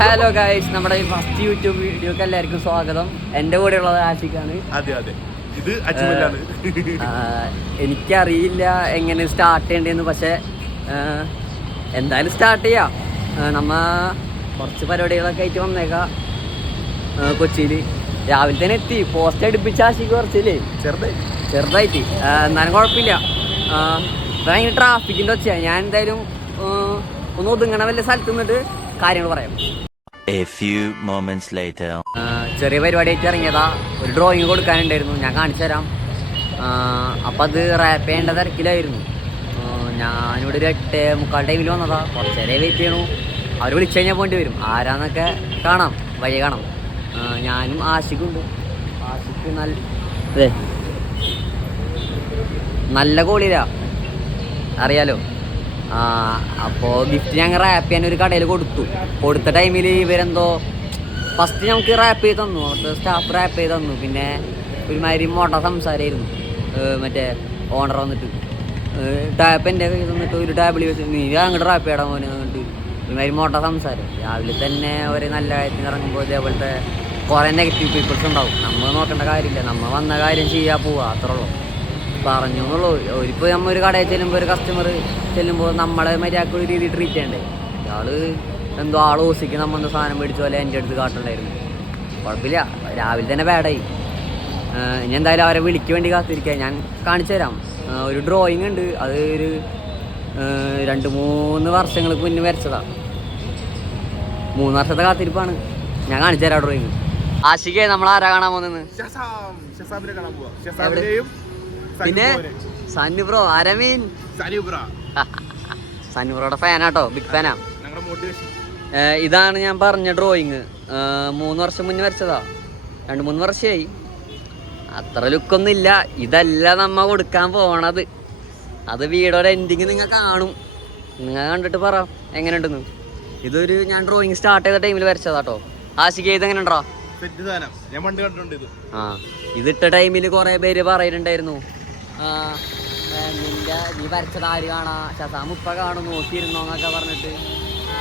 Hello guys നമ്മുടെ ഈ first YouTube വീഡിയോക്ക് എല്ലാവർക്കും സ്വാഗതം. എന്റെ കൂടെ ഉള്ളത് ആഷിക്കാണ് അതെ അതെ. ഇത് എനിക്കറിയില്ല എങ്ങനെ സ്റ്റാർട്ട് ചെയ്യേണ്ടതെന്ന് പക്ഷേ എന്തായാലും സ്റ്റാർട്ട് ചെയ്യാം. നമ്മ കുറച്ച് പരിപാടികളൊക്കെ ആയിട്ട് വന്നേക്കാം. കൊച്ചിയിൽ രാവിലെ തന്നെ എത്തി. പോസ്റ്റ് അടുപ്പിച്ച ആശിക്ക് കുറച്ചില്ലേ? ചെറുതായി. ചെറുതായിട്ട്. ആഹ് എന്നാലും കുഴപ്പമില്ല. ഭയങ്കര ട്രാഫിക്കിന്റെ ഒച്ചയാണ് ഞാൻ എന്തായാലും ഒന്ന് ഒതുങ്ങണ വല്ല സ്ഥലത്ത് നിന്നിട്ട് കാര്യങ്ങൾ പറയാം. A few moments later. ചെറിയ പരിപാടിയായിട്ട് ഇറങ്ങിയതാ. ഒരു ഡ്രോയിങ് കൊടുക്കാനുണ്ടായിരുന്നു. ഞാൻ കാണിച്ചു തരാം. അപ്പം അത് റാപ്പ് ചെയ്യേണ്ട തിരക്കിലായിരുന്നു. ഞാനിവിടെ ഒരു എട്ട് മുക്കാൽ ടൈമിൽ വന്നതാ. കുറച്ച് നേരം വെയിറ്റ് ചെയ്യണു. അവർ വിളിച്ചു കഴിഞ്ഞാൽ പോകേണ്ടി വരും. ആരാന്നൊക്കെ കാണാം. വഴി കാണാം. ഞാനും ആശിക്കുണ്ട് ആശിക്ക് നല്ല നല്ല കോളിയിലാ അറിയാലോ? അപ്പോൾ ഗിഫ്റ്റ് ഞങ്ങൾ റാപ്പ് ചെയ്യാൻ ഒരു കടയിൽ കൊടുത്തു. കൊടുത്ത ടൈമിൽ ഇവരെന്തോ ഫസ്റ്റ് ഞങ്ങൾക്ക് റാപ്പ് ചെയ്ത് തന്നു. അവിടുത്തെ സ്റ്റാഫ് റാപ്പ് ചെയ്ത് തന്നു. പിന്നെ ഒരുമാതിരി മോട്ട സംസാരമായിരുന്നു മറ്റേ ഓണർ വന്നിട്ട്. ടാപ്പ് എന്റെ കയ്യിൽ തന്നിട്ട് ഒരു ടാബിൾ വെച്ച് നീ അങ്ങോട്ട് റാപ്പ് ചെയ്യാൻ പോകുന്നത് എന്നിട്ട് ഒരുമാതിരി മോട്ട സംസാരം. രാവിലെ തന്നെ ഒരു നല്ല കാര്യത്തിന് ഇറങ്ങുമ്പോൾ ഇതേപോലത്തെ കുറേ നെഗറ്റീവ് പീപ്പിൾസ് ഉണ്ടാവും. നമ്മൾ നോക്കേണ്ട കാര്യമില്ല. നമ്മൾ വന്ന കാര്യം ചെയ്യാൻ പോവുക അത്രേ ഉള്ളൂ. പറഞ്ഞു എന്നുള്ളൂ. ഒരിപ്പോൾ നമ്മൾ ഒരു കടയിൽ ചെല്ലുമ്പോൾ ഒരു കസ്റ്റമർ ചെല്ലുമ്പോൾ നമ്മളെ മര്യാദയ്ക്ക് ഒരു രീതി ട്രീറ്റ് ചെയ്യണ്ടേ? ഇയാൾ എന്തോ ആൾ ഓസിക്ക് നമ്മൾ എന്തോ സാധനം മേടിച്ച പോലെ എന്റെ അടുത്ത് കാട്ടുണ്ടായിരുന്നു. കുഴപ്പമില്ല രാവിലെ തന്നെ ബാഡായി ഇനി എന്തായാലും അവരെ വിളിക്ക് വേണ്ടി കാത്തിരിക്കുക ഞാൻ കാണിച്ചു തരാം. ഒരു ഡ്രോയിങ് ഉണ്ട്. അത് ഒരു രണ്ട് മൂന്ന് വർഷങ്ങൾക്ക് മുന്നേ വരച്ചതാണ് മൂന്ന് വർഷത്തെ കാത്തിരിപ്പാണ്. ഞാൻ കാണിച്ചു തരാം ഡ്രോയിങ് ആശികേ നമ്മൾ ആരാ കാണാൻ പോകുന്നത് പിന്നെ സന്നു ബ്രോ ആരമീൻ? സന്നു ബ്രോയുടെ ഫാനാട്ടോ ബിഗ് ഫാനാ ഇതാണ് ഞാൻ പറഞ്ഞ ഡ്രോയിങ് മൂന്ന് വർഷം മുന്നേ വരച്ചതാ. രണ്ട് മൂന്ന് വർഷമായി അത്ര ലുക്കൊന്നും ഇല്ല ഇതല്ല നമ്മ കൊടുക്കാൻ പോണത്. അത് വീടോടെ എൻഡിങ് നിങ്ങൾ കാണും. നിങ്ങൾ കണ്ടിട്ട് പറ എങ്ങനെയുണ്ടെന്ന്. ഇതൊരു ഞാൻ ഡ്രോയിങ് സ്റ്റാർട്ട് ചെയ്ത ടൈമിൽ വരച്ചതാട്ടോ. ആശിക്ക് ചെയ്ത് എങ്ങനെ ഉണ്ടോ സാധനം. ഞാൻ ആ ഇതിട്ട ടൈമിൽ കുറെ പേര് പറയുന്നുണ്ടായിരുന്നു നിന്റെ നീ വരച്ചത് ആര് കാണാ? ശസാം ഉപ്പ കാണും നോക്കിയിരുന്നോ എന്നൊക്കെ പറഞ്ഞിട്ട്.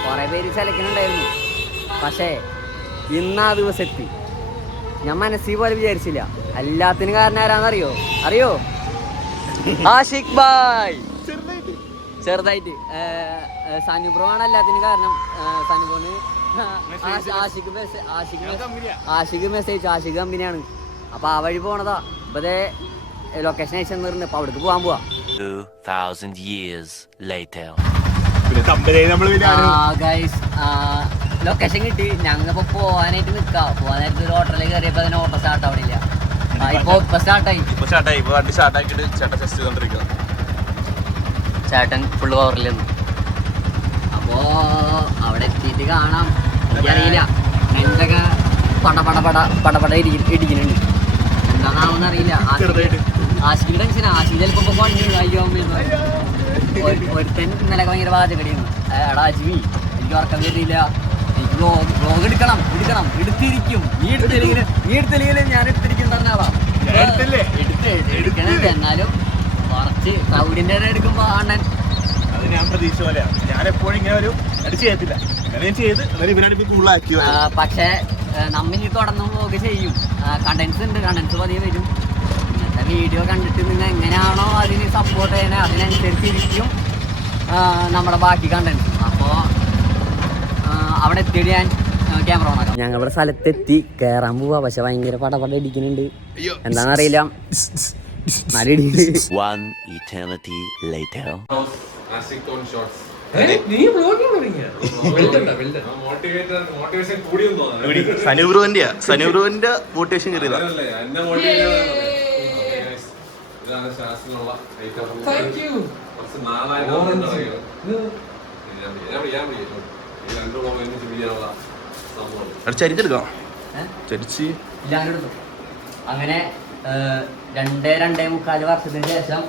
കുറേ പേര് ചലക്കുന്നുണ്ടായിരുന്നു പക്ഷേ ഇന്ന് ആ ദിവസം എത്തി ഞാൻ മനസ്സിൽ പോലെ വിചാരിച്ചില്ല. എല്ലാത്തിനും കാരണം ആരാന്നറിയോ? അറിയോ? ആഷിഖ് ബായ് ചെറുതായിട്ട്. ചെറുതായിട്ട്. ഏ, ഏ, ബ്രോ ആണ് എല്ലാത്തിനും കാരണം. സനുബ്രോന് സനു ബ്രോന് മെസ്സേജ് ആഷിഖ് ആഷിഖ് മെസ്സേജ് ആഷിഖ് കമ്പനിയാണ്. അപ്പൊ ആ വഴി പോണതാ. ഇപ്പൊ ലൊക്കേഷൻ അയച്ചു തന്നിട്ടുണ്ട്. അപ്പൊ അവിടേക്ക് പോവാൻ പോവാ. 2000 years later. പിന്നെ കമ്പനി നമ്മൾ പിന്നെ ആരും ഗൈസ് ലൊക്കേഷൻ കിട്ടി. ഞങ്ങളിപ്പോ പോവാനായിട്ട് നിക്കാ. പോവാനായിട്ട് നേരത്തെ ഒരു ഹോട്ടലിൽ കയറിയപ്പോ അതിന് ഓട്ടോ സ്റ്റാർട്ട് ആവണില്ല. ഇപ്പൊ സ്റ്റാർട്ടായി ചേട്ടൻ ഫുള്ള് പവറിൽ അപ്പോ അവിടെ എത്തിയിട്ട് കാണാം. എനിക്കറിയില്ല. എന്തൊക്കെ പട പട പട പട പട ഇടിക്കുന്നുണ്ട്. എന്താണെന്നാവുന്ന അറിയില്ല ആശിക്കിന്റെ ആശിക്ക് ടെൻഷനാ. ആശിക്ക് ചിലപ്പോ പണി അയ്യോ ഒരുത്തൻ ഇന്നലെ ഭയങ്കര വാചകടിയാണ് എടാ അജ്മി എനിക്ക് ഉറക്കം എനിക്ക് വ്ലോഗ് വ്ലോഗ് എടുക്കണം എടുക്കണം. എടുത്തിരിക്കും. നീ എടുത്തില്ലെങ്കിൽ നീ ഞാൻ എടുത്തിരിക്കും തന്നെ ആളാ? എടുത്ത് എടുക്കണത് എന്നാലും കുറച്ച് ഇടയിൽ എടുക്കുമ്പോ അണ്ണൻ. അത് ഞാൻ പ്രതീക്ഷ പോലെയാണ് ഞാൻ എപ്പോഴും ഇങ്ങനെ ഒരു അത് ചെയ്യത്തില്ല. അങ്ങനെ ചെയ്ത് എന്നാലും പക്ഷേ നമ്മ ഇനി തുടർന്ന് വ്ലോഗ് ചെയ്യും. കണ്ടൻസ് ഉണ്ട് കണ്ടൻസ് പതിയെ വരും. ഇന്നത്തെ വീഡിയോ കണ്ടിട്ട് നിങ്ങൾ എങ്ങനെയാണോ അതിന് സപ്പോർട്ട് ചെയ്യണേ അതിനനുസരിച്ച് ഇരിക്കും ആ, നമ്മുടെ ബാക്കി കണ്ടൻസ് അപ്പോൾ അവിടെ എത്തിയിട്ട് ഞാൻ ക്യാമറ ഓണാക്കാം ഞങ്ങളുടെ സ്ഥലത്തെത്തി കയറാൻ പോവാ. പക്ഷെ ഭയങ്കര പടപട ഇടിക്കുന്നുണ്ട്. അയ്യോ. എന്താണെന്നറിയില്ല. നല്ല ഇടി One eternity later. സനൂബ്രുവിന്റെ സനൂബ്രുവിന്റെ മോട്ടിവേഷൻ കയറിയതാ. ചരിച്ചെടുക്കാം? ചരിച്ച് അങ്ങനെ രണ്ടേ രണ്ടേ മുക്കാൽ വർഷത്തിന് ശേഷം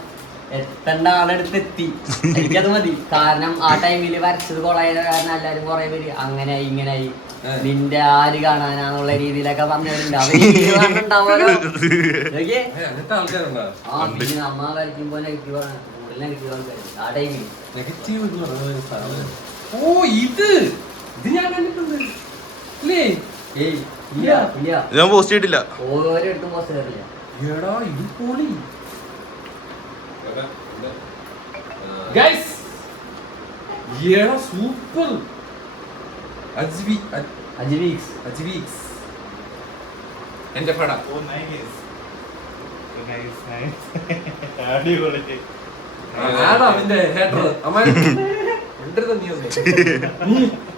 എത്തേണ്ട ആളെടുത്ത് എത്തി എനിക്കത് മതി. കാരണം ആ ടൈമിൽ വരച്ചത് കൊളായത് കാരണം എല്ലാരും കുറെ പേര് അങ്ങനെ ഇങ്ങനെയായി നിന്റെ ആര് കാണാനാന്നുള്ള രീതിയിലൊക്കെ പറഞ്ഞവരുണ്ട്. അവർ ഇങ്ങനെ പറഞ്ഞിട്ടുണ്ടാവുമല്ലോ. നോക്കിയേ. അങ്ങനത്തെ ആൾക്കാരുണ്ടോ? ആ പിന്നെ നമ്മ വരയ്ക്കുമ്പോ നെഗറ്റീവ് പറഞ്ഞു കൂടുതൽ നെഗറ്റീവ് ആൾക്കാർ ആ ടൈമിൽ നെഗറ്റീവ് ഒരു സാധനം. ഓ ഇത്! ഇത് ഞാൻ കണ്ടിട്ടുണ്ട്. ഇല്ലേ? ഏയ് ഇല്ല ഇല്ല. ഇത് ഞാൻ പോസ്റ്റ് ചെയ്തിട്ടില്ല. ഓരോരുത്തും പോസ്റ്റ് ചെയ്തിട്ടില്ല. എടാ ഇത് പൊളി. ഗൈസ് എടാ സൂപ്പർ അജ്വി അജിവീക്സ് അജ്വീക്സ് എന്റെ പട.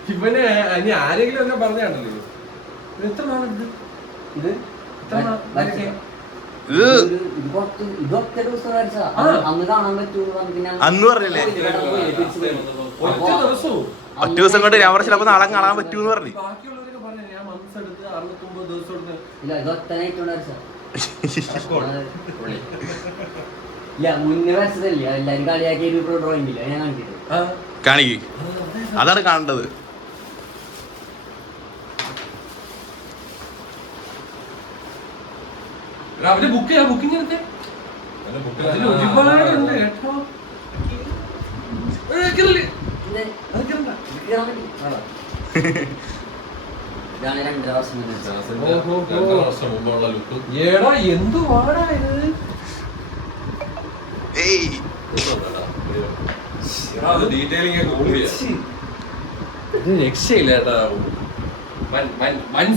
ഇവനെ ഇനി ആരെങ്കിലും എന്നെ പറഞ്ഞാണ്ടല്ലോ ഇത്? എത്ര നാളുണ്ട് ഇത്? ഇത്ര നാ- വരച്ച. ഇത്. അന്ന് പറഞ്ഞ് പറഞ്ഞില്ലേ? ഒറ്റ അപ്പൊ ദിവസം കൊണ്ട് ഞാൻ ചിലപ്പോ നാളെ കാണാൻ പറ്റൂന്ന് പറഞ്ഞു. ബാക്കിയുള്ളവരൊക്കെ അതാണ് ഞാൻ മന്ത്സ് എടുത്ത് അറുപത്തൊമ്പത് ദിവസം എടുത്ത് ഇല്ല ഇത് ഒറ്റ നൈറ്റ് കൊണ്ട് വരച്ചാ ഇല്ല മുന്നേ വരച്ചതല്ലേ എല്ലാരും കളിയാക്കിയ ഒരു ഡ്രോയിങ് ഇല്ല ഞാൻ കണ്ടിട്ട് ആ കാണിക്ക് അതാണ് കാണേണ്ടത് എടാ, അവർ ബുക്ക് ചെയ്യാ ബുക്കിംഗ് എടുത്തേ. അതിൽ ഒരുപാടുണ്ട് കേട്ടോ. ഏ, കേറില്ലേ? പിന്നെ അത് കേറണ്ട. ഇത്?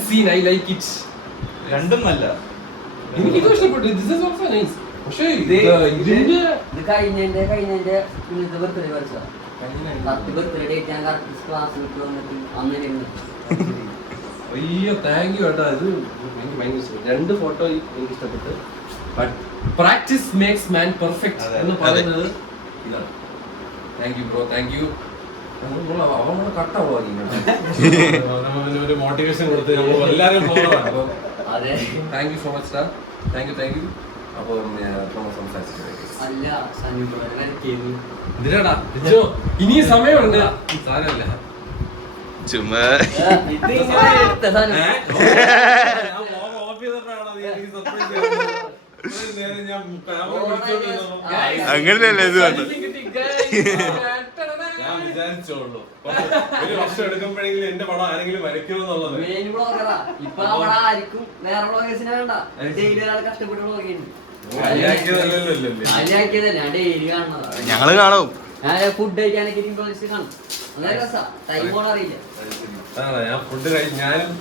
Scene I like it. രണ്ടും നല്ല. എനിക്ക് ഇത് ഇഷ്ടപ്പെട്ടു ദിസ് ഇസ് ഓൾസോ നൈസ് പക്ഷേ ഇത് ഇത് ഇതിന്റെ ഇത് കഴിഞ്ഞതിന്റെ കഴിഞ്ഞതിന്റെ ഇന്നത്തെ ബർത്ത്ഡേ വരച്ചതാ പത്ത് ബർത്ത്ഡേ ഡേറ്റ് ഞാൻ ക്ലാസ് വിട്ട് വന്നിട്ട് അന്ന് ഇരുന്ന് അയ്യോ താങ്ക് യു ഏട്ടാ ഇത് എനിക്ക് ഭയങ്കര ഇഷ്ടപ്പെട്ടു രണ്ട് ഫോട്ടോ എനിക്ക് ഇഷ്ടപ്പെട്ടു but practice makes man perfect അതെ, എന്ന് അതെ. പറയുന്നത് ഇതാണ് thank you bro thank you അവൻ കട്ടാവോ ഒരു മോട്ടിവേഷൻ കൊടുത്ത് നമ്മൾ എല്ലാവരും പോകണം അപ്പം അതെ. Thank you so much sir thank you thank you അപ്പം അല്ല ഇനിയും സമയമുണ്ട്. ചുമ്മാ. അങ്ങനെയല്ലേ ഇത് വേണ്ട വിചാരിച്ചോളൂ. ഒരു വർഷം എടുക്കുമ്പോഴെങ്കിലും എന്റെ പടം ആരെങ്കിലും വരയ്ക്കുമെന്നുള്ളത്. മെയിൻ ബ്ലോഗറാ ഇപ്പൊ അവിടെ ആർക്കും വേറെ ബ്ലോഗേഴ്സിനെ വേണ്ട. ഡെയിലി ഒരാൾ കഷ്ടപ്പെട്ട് ഡെയിലി കാണുന്നതാ. ഞങ്ങൾ കാണും. ഞാൻ ഫുഡ് കഴിക്കാനൊക്കെ ഇരിക്കുമ്പോൾ കാണും. നല്ല രസാ. ടൈം പോണ അറിയില്ല. ഞാൻ ഫുഡ് കഴിച്ച് ഞാനും.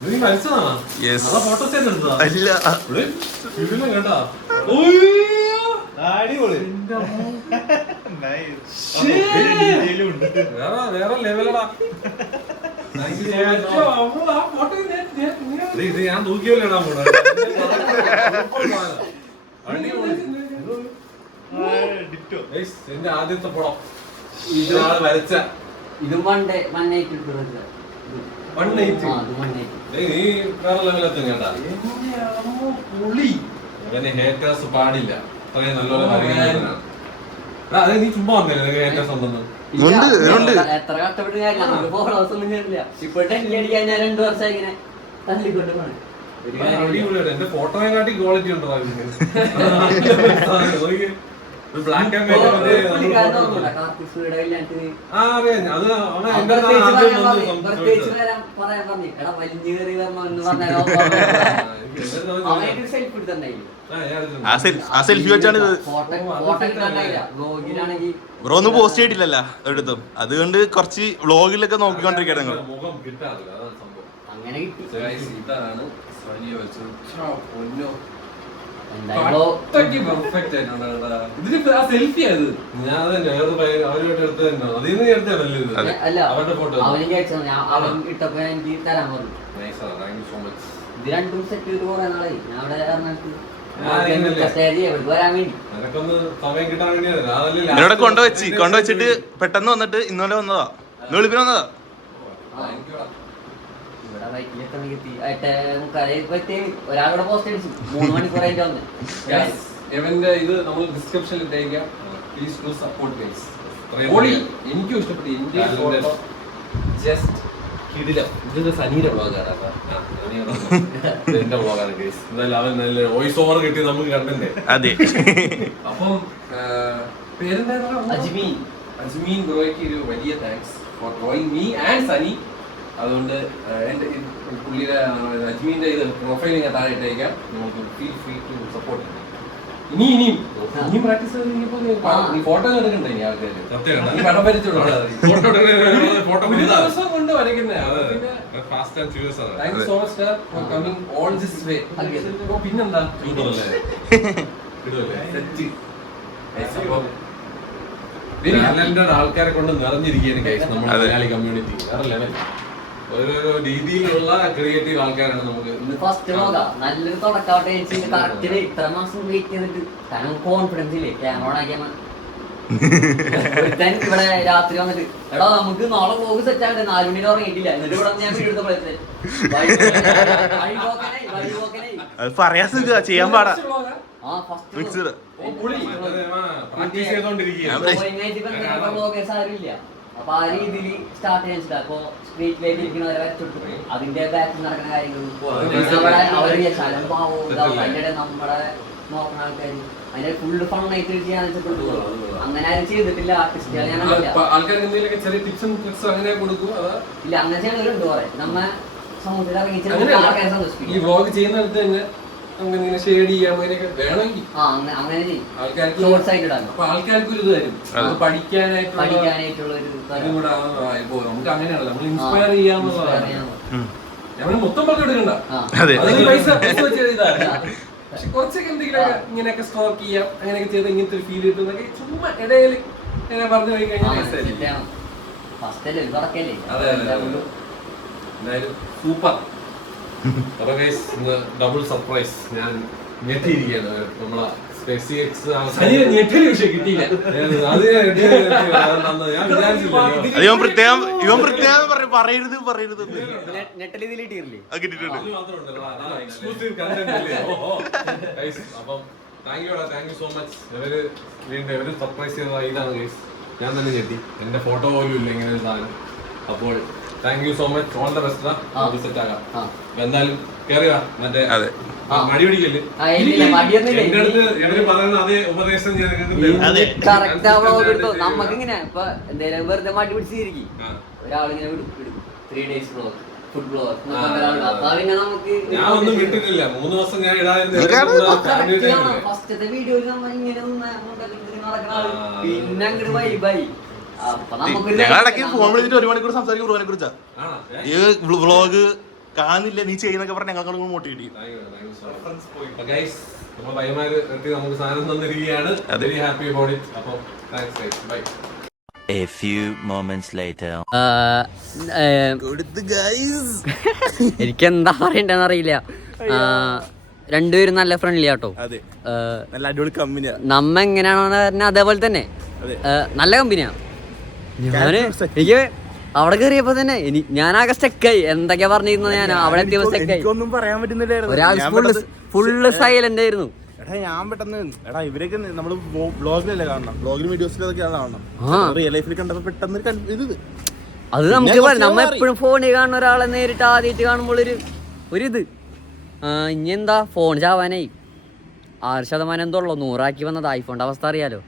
നീ മരിച്ചതാണോ? ഫോട്ടോസ് എടുത്തതാ. അല്ല. കേട്ടാ അടിപൊളി. വേറെ വേറെ ലെവലടാ ഇത് ഞാൻ തൂക്കിയല്ലേടാ എന്റെ ആദ്യത്തെ പടം ഇതാണ് വരച്ച ഇതും വണ്ടേ നീ വേറെ ലെവലെത്തും കേട്ടാ അവന് ഹേറ്റേഴ്സ് പാടില്ല. അത്രയും നല്ലപോലെ വരയ്ക്കുന്നവനാണ്. എടാ, അത് നീ ചുമ്മാ വന്നില്ല നിനക്ക് ഹേറ്റേഴ്സ് ഉണ്ടെന്ന് ഉണ്ട്, ഉണ്ട്. എത്ര കഷ്ടപ്പെട്ട് കാര്യമില്ല നമുക്ക് ഫോളോവേഴ്സ് ഒന്നും കേട്ടില്ല ഇപ്പൊ ടെല്ലി അടിക്കാൻ ഞാൻ രണ്ടു വർഷം ഇങ്ങനെ തല്ലിക്കൊണ്ട് പോണേ. ഒരു. അടിപൊളിയാണ് എന്റെ ഫോട്ടോയെ കാട്ടി ക്വാളിറ്റി ഉണ്ടോ ബ്ലാക്ക് ആൻഡ് വൈറ്റ് ആ അറിയാം അത് അവൻ എന്റെ ആ, എടുത്തിട്ടുണ്ട്. ആ ആ സെൽഫി വെച്ചാണ് ബ്രോ ഒന്നും പോസ്റ്റ് ചെയ്തിട്ടില്ലല്ല എടുത്തും അതുകൊണ്ട് കുറച്ച് വ്ളോഗിലൊക്കെ നോക്കിക്കൊണ്ടിരിക്കുകയാണ് നിങ്ങൾ. അങ്ങനെ ഇതാണ് ഇട്ടപ്പോ എനിക്ക് തരാൻ പറഞ്ഞു. ഇത് രണ്ടും സെറ്റ് ചെയ്ത് കുറെ നാളായി. ഞാൻ അവിടെ എറണാകുളത്ത് എന്നോട് കൊണ്ടുവച്ച് കൊണ്ടുവച്ചിട്ട് പെട്ടെന്ന് വന്നിട്ട് ഇന്നലെ വന്നതാ. ഇന്ന് വെളുപ്പിന് വന്നതാ. ഒരാളുടെ പോസ്റ്റ് അടിച്ചു. മൂന്ന് മണിക്കൂറായിട്ട് വന്ന്. Guys, ഇവന്റെ ഇത് നമ്മൾ ഡിസ്ക്രിപ്ഷനിൽ ഇട്ടേക്കാം. പ്ലീസ് ടു സപ്പോർട്ട് ഗൈസ് നല്ല- എനിക്കും ഇഷ്ടപ്പെട്ടു. എന്റെ ജസ്റ്റ് കിടിലം. ഇത് സനീര വ്ളോഗാണ്. എന്റെ വ്ളോഗാണ് എന്തായാലും അവൻ നല്ല വോയിസ് ഓവർ കിട്ടി നമുക്ക് കണ്ടല്ലേ? അതെ. അപ്പം പേരെന്തായിരുന്നു? അജ്മി അജ്മീൻ ബ്രോയ്ക്ക് ഒരു വലിയ thanks for drawing me and Sani അതുകൊണ്ട് എന്റെ എന്റെ ഈ പുള്ളിയുടെ അജ്മീന്റെ ഇത് പ്രൊഫൈൽ ഞാൻ താഴെ ഇട്ടേക്കാം. നമുക്ക് ഫീൽ ഫ്രീ ടു സപ്പോർട്ട് ഇനി ഇനിയും ഇനി പ്രാക്ടീസ് നീ ഫോട്ടോ എടുക്കണ്ടേ ഇനി ആൾക്കാര്. പടം വരച്ചോളൂ. കൊണ്ട് വരയ്ക്കുന്നതാണ് പിന്നെ ഫാസ്റ്റ് ആൻഡ് ആണ്. Thank so much sir for all this way പിന്നെന്താ? ടാലന്റഡ് ആൾക്കാരെ കൊണ്ട് നിറഞ്ഞിരിക്കുകയാണ് നമ്മുടെ. മലയാളി കമ്മ്യൂണിറ്റി വേറെ ലെവൽ ഓരോരോ രീതിയിലുള്ള ക്രിയേറ്റീവ് ആൾക്കാരാണ് നമുക്ക് ഫസ്റ്റ് നോക്കാം. നല്ലൊരു തുടക്കാവട്ടെ കറക്റ്റ് ഇത്ര മാസം വെയിറ്റ് ചെയ്തിട്ട്. കാരണം കോൺഫിഡൻസ് ഇല്ലേ? ക്യാമറ ആക്കിയാൽ ഇവിടെ രാത്രി വന്നിട്ട് എടാ നമുക്ക് നാളെ വ്ലോഗ് സെറ്റ് ആകട്ടെ നാലു മണി ഉറങ്ങിയിട്ടില്ല. എന്നിട്ട് ഇവിടെ ഞാൻ എടുത്തപ്പോഴത്തെ സുഖ ചെയ്യാൻ പാടാ. ആ ഫസ്റ്റ് മിക്സഡ് പ്രാക്ടീസ് ഇല്ല. അപ്പൊ ആ രീതിയിൽ സ്റ്റാർട്ട് ചെയ്യാൻ അപ്പൊ സ്ട്രീറ്റ് ലൈറ്റ് ഇരിക്കുന്നവരെ വരച്ചെടുത്തു അതിന്റെ ബാക്കിൽ നടക്കുന്ന കാര്യങ്ങളും അവർ. അതിന്റെ ഇടയിൽ നമ്മുടെ നോക്കുന്ന ആൾക്കാർ അതിന്റെ ഫുള്ള് ഫണ്ണായിട്ട് ചെയ്യാൻ വെച്ചപ്പെട്ടു അങ്ങനെ ആരും ചെയ്തിട്ടില്ല. ആർട്ടിസ്റ്റുകൾ ഞാൻ അങ്ങനെ ഇല്ല അങ്ങനെ ചെയ്യണവരുണ്ട് കുറെ. നമ്മ സമൂഹത്തിൽ ഇറങ്ങി. ആൾക്കാരെ സന്തോഷിപ്പിക്കും. നമുക്ക് ഇങ്ങനെ ഷെയ്ഡ് ചെയ്യാം അങ്ങനെയൊക്കെ വേണമെങ്കിൽ ആ അങ്ങനെ അങ്ങനെ ചെയ്യും ആൾക്കാർക്ക് ഷോർട്സ് ആയിട്ട് ഇടാൻ അപ്പൊ ആൾക്കാർക്ക് ഒരു ഇത് തരും. നമുക്ക് പഠിക്കാനായിട്ടുള്ള പഠിക്കാനായിട്ടുള്ള ഒരു ഇതും കൂടെ ആ, ഇപ്പൊ നമുക്ക് അങ്ങനെയാണല്ലോ. നമ്മൾ ഇൻസ്പയർ ചെയ്യാന്നുള്ളതാണ് ചെയ്യാൻ. നമ്മൾ മൊത്തം പറഞ്ഞു എടുക്കണ്ട ആ. അതെ. അത് പൈസ പൈസ വെച്ച് എഴുതാറില്ല പക്ഷെ കുറച്ചൊക്കെ എന്തെങ്കിലുമൊക്കെ ഇങ്ങനെയൊക്കെ സ്റ്റോക്ക് ചെയ്യാം അങ്ങനെയൊക്കെ ചെയ്ത് ഇങ്ങനത്തെ ഒരു ഫീൽ കിട്ടുന്നൊക്കെ ചുമ്മാ ഇടയിൽ ഇങ്ങനെ പറഞ്ഞു പോയി ആ, കഴിഞ്ഞാൽ set രസമായിരിക്കും. First അല്ലേ? അതെ അതെ അതെ. അതെ. എന്തായാലും സൂപ്പർ. അപ്പൊ ഗൈസ് ഇന്ന് ഡബിൾ സർപ്രൈസ് ഞാൻ ഞെട്ടിയിരിക്കുകയാണ്. നമ്മളെ സ്പെസി എക്സ് ഇവൻ പ്രത്യേകം ഇവൻ പ്രത്യേകം പറഞ്ഞു പറയരുത് പറയരുത് അപ്പം thank you thank you so much ഇവർ വീണ്ടും ഇവർ സർപ്രൈസ് ചെയ്തത്. ഇതാണ് ഗൈസ് ഞാൻ തന്നെ ഞെട്ടി. എന്റെ ഫോട്ടോ പോലും ഇല്ല ഇങ്ങനെ ഒരു സാധനം. അപ്പോൾ thank you so much all the best ആ. സെറ്റ് ആകാം. എന്തായാലും കേറിയാ മറ്റേ അതെ. മടി പിടിക്കല്ലേ. എന്റെ അടുത്ത് ഇവർ പറയുന്ന അതേ ഉപദേശം ഞാൻ ഇപ്പൊ വെറുതെ മടി പിടിച്ചിരിക്കും. ഒരാളിങ്ങനെ വിടും ത്രീ ഡേയ്സ് ബ്ലോക്ക് ഞാൻ ഒന്നും വിട്ടിട്ടില്ല. മൂന്ന് ദിവസം ഞാൻ ഇടാതിരുന്ന നിനക്കാണ് ഫാമിലി ഫസ്റ്റത്തെ വീഡിയോയിൽ നമ്മൾ ഇങ്ങനെ. പിന്നെ അങ്ങോട്ട് വൈബായി ഞങ്ങൾ ഇടയ്ക്ക് ഫോൺ വിളിച്ചിട്ട് ഒരു മണിക്കൂർ സംസാരിക്കും ബ്രോനെ കുറിച്ചാ ഈ വ്ളോഗ് കാണുന്നില്ല നീ ചെയ്യുന്നൊക്കെ പറഞ്ഞ ഞങ്ങൾക്ക് മോട്ടിവേറ്റ് ചെയ്യും. A few moments later. എനിക്ക് എന്താ പറയണ്ടെന്ന് അറിയില്ല. രണ്ടുപേരും നല്ല ഫ്രണ്ട്ലി ആട്ടോ. അതെ. നല്ല അടിപൊളി കമ്പനിയാ നമ്മ എങ്ങനെയാണോ അതേപോലെ തന്നെ. അതെ. നല്ല കമ്പനിയാണ് ഞാൻ. എനിക്ക് അവിടെ കയറിയപ്പോ തന്നെ ഇനി ഞാൻ ഞാനാകെ സ്റ്റെക്കായി എന്തൊക്കെയാ പറഞ്ഞിരുന്നത് ഞാൻ അവിടെ എത്തിയപ്പോ സ്റ്റെക്കായി ഒന്നും പറയാൻ പറ്റുന്നില്ലായിരുന്നു. ഫുള്ള് സൈലന്റ് ആയിരുന്നു. എടാ ഞാൻ പെട്ടെന്ന് എടാ ഇവരൊക്കെ നമ്മൾ ബ്ലോഗിലല്ലേ കാണണം. ബ്ലോഗിലും വീഡിയോസിലൊക്കെയാണ് കാണണം. റിയൽ ലൈഫിൽ കണ്ടപ്പോ പെട്ടെന്ന് ഇത്. അത് നമുക്ക് നമ്മളെപ്പോഴും നമ്മ എപ്പോഴും ഫോണിൽ കാണുന്ന ഒരാളെ നേരിട്ട് ആദ്യമായിട്ട് കാണുമ്പോൾ ഒരു ഒരിത് ഇനി എന്താ? ഫോൺ ചാവാനായി. ആറ് ശതമാനം എന്തോ ഉള്ളൂ. നൂറാക്കി വന്നത്. ഐഫോണിന്റെ അവസ്ഥ അറിയാലോ.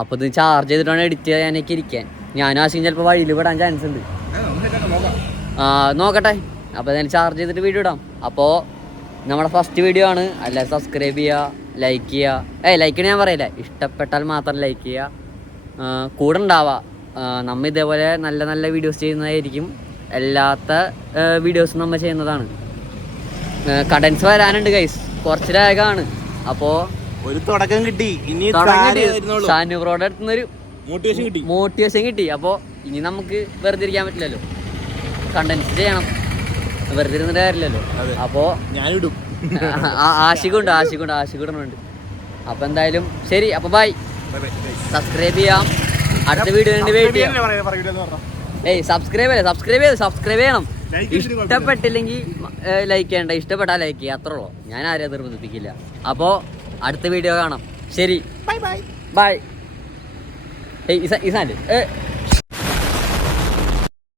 അപ്പോൾ ഇത് ചാർജ് ചെയ്തിട്ടാണ് എഡിറ്റ് ചെയ്യാനൊക്കെ ഇരിക്കാൻ. ഞാനും ആശയം ചിലപ്പോൾ വഴിയിൽ വിടാൻ ചാൻസ് ഉണ്ട്. ആ നോക്കട്ടെ. അപ്പോൾ ഞാൻ ചാർജ് ചെയ്തിട്ട് വീഡിയോ ഇടാം. അപ്പോൾ നമ്മുടെ ഫസ്റ്റ് വീഡിയോ ആണ്. അല്ല സബ്സ്ക്രൈബ് ചെയ്യുക ലൈക്ക് ചെയ്യുക ഏയ് ലൈക്ക് ഞാൻ പറയില്ല. ഇഷ്ടപ്പെട്ടാൽ മാത്രം ലൈക്ക് ചെയ്യുക കൂടെ ഉണ്ടാവുക നമ്മ ഇതേപോലെ നല്ല നല്ല വീഡിയോസ് ചെയ്യുന്നതായിരിക്കും. അല്ലാത്ത വീഡിയോസ് നമ്മൾ ചെയ്യുന്നതാണ്. കണ്ടൻസ് വരാനുണ്ട് ഗൈസ് കുറച്ച് ആണ്. അപ്പോൾ ഒരു തുടക്കം കിട്ടി. ഇനി സാനുബ്രോയുടെ അടുത്ത് നിന്നൊരു മോട്ടിവേഷൻ കിട്ടി. മോട്ടിവേഷൻ കിട്ടി. അപ്പോൾ ഇനി നമുക്ക് വെറുതെ ഇരിക്കാൻ പറ്റില്ലല്ലോ. കണ്ടന്റ് ചെയ്യണം. വെറുതെ ഇരുന്നിട്ട് കാര്യമില്ലല്ലോ. അപ്പോ അപ്പോൾ ഞാനിടും. ആശികുണ്ട് ആശികുണ്ട് ആശിക്കുണ്ട് അപ്പോൾ എന്തായാലും ശരി. അപ്പോൾ ബൈ സബ്സ്ക്രൈബ് ചെയ്യാം. അടുത്ത വീഡിയോ വെയിറ്റ് ചെയ്യാം. ഏയ് സബ്സ്ക്രൈബ് അല്ലേ സബ്സ്ക്രൈബ് ചെയ്ത് സബ്സ്ക്രൈബ് ചെയ്യണം. ഇഷ്ടപ്പെട്ടില്ലെങ്കിൽ ലൈക്ക് ചെയ്യണ്ട. ഇഷ്ടപ്പെട്ടാൽ ലൈക്ക് ചെയ്യുക അത്രേ ഉള്ളൂ. ഞാൻ ആരെയും നിർബന്ധിപ്പിക്കില്ല. അപ്പോൾ അടുത്ത വീഡിയോ കാണാം. ശരി. ബൈ ബൈ ബൈ ഏയ് ഇസാ ഇസാന്റെ.